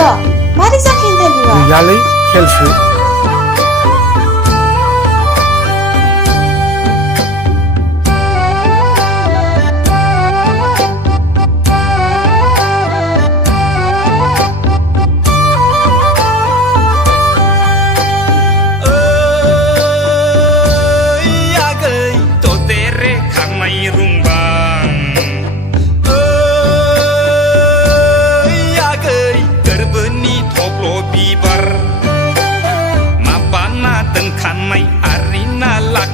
တော့မာတိစားခင်းတယ်ပြီလား ရလိခဲလ်ရှိ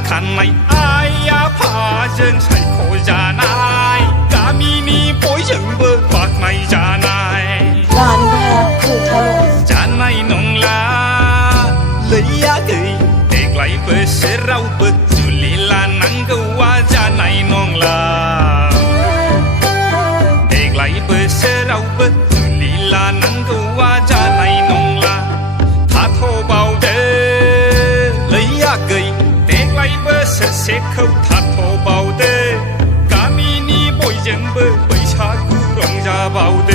ขันไม่อายาพาเชิงใช้โคจานายกามีนี่ป่วยยังเบิกปากไม่จานาย လာနေပါခုထားလို့ จานายนงลาเลยยาเกยเด็กไหลเปิดเสเราเปิดจุลีลานังก็ว่าจานายนงลาเด็กไหลเปิดเสเราเปิดจุลีลานังก็ว่าจานายนงลาถ้าโทเบาเดเลยยาเกยไล่เบอร์เสกเขาทัดโผเบาเดกามีนี่บ่อยยังเบอร์ไปชากูรองจะเบาเด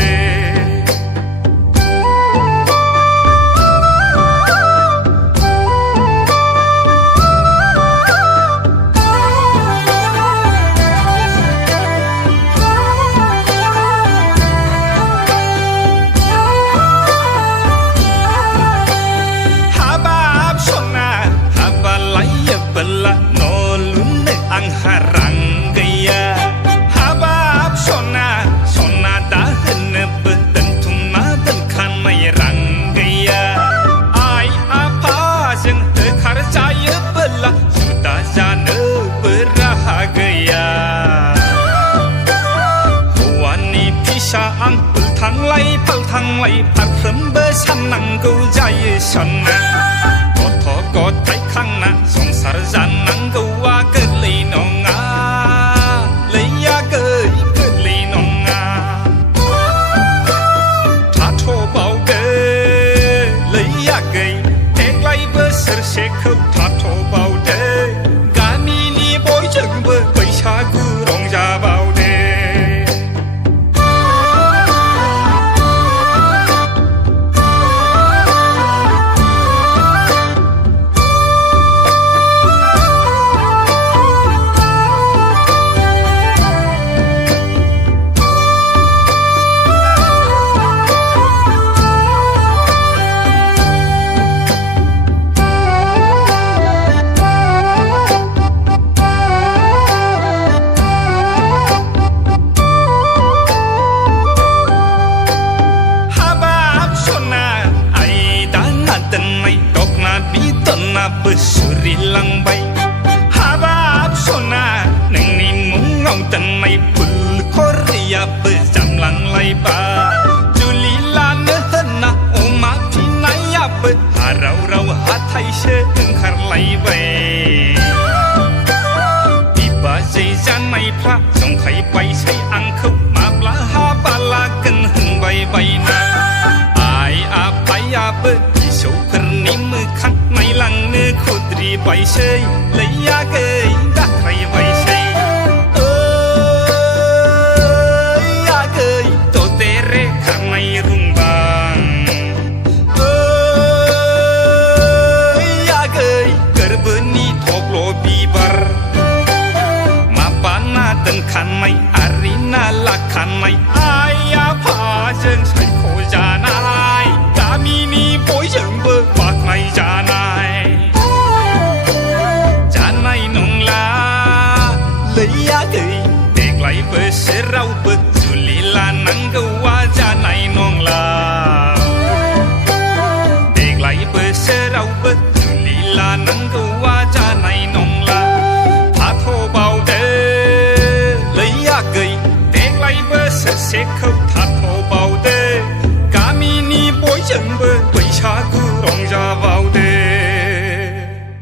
ละโนลุนอังหารังกยาฮาบาบชนาชนาดาหนเบดันทุมนาดันขันไม่รังกยาไออาพาจึงเธอขารใจเบละสุดาจานเบระหากยาวันนี้พี่ชาอังปุลทางไล่ปัลทางไล่พัดพรมเบฉันนังกูใจฉันนะทอกอดไทยข้างหน้าสงสารจันนังก็ว่าเกิดเลยน้องอาเลยยาเกิดเลยน้องอาถ้าโทเบาเกเลยยาเกยเด็กไล่เบอร์เสือเชคเขาถ้าโทเบาเดกามีนี่บ่อยจังเบอร์ไปชากูรองจะเบาเดเบสุริลังใบฮาบาบโซนาหนึ่งนิมุงเงาตันไม่ปุลคอริยาเบจำลังไลบาจุลีลาเนหนะโอมาที่ไหนยาเบหาเราหาไทยเชื่อถึงขารไลใบปีบาใจจันไม่พระจงไขไปใช้อังคุมาปลาฮาบาลากันหึงใบนาไออาไปยาเบที่โชว์พรนิมือขังไม่หลังเนื้อขุดรีใบเชยเลยยาเกยดักใครใบเชยยาเกยโตเตเรข้างในรุ่งบางยาเกยเกิดเบนีทอกโลบีบาร์มาปานาดันขันไม่อารีนาลักขันไม่อายาพาเชิงใช้โคจานายกามีนี่ป่วยยังเบิกปากไม่จานายจานายนงลาเลยยาเกยเด็กไหลเบอเสเราเบิก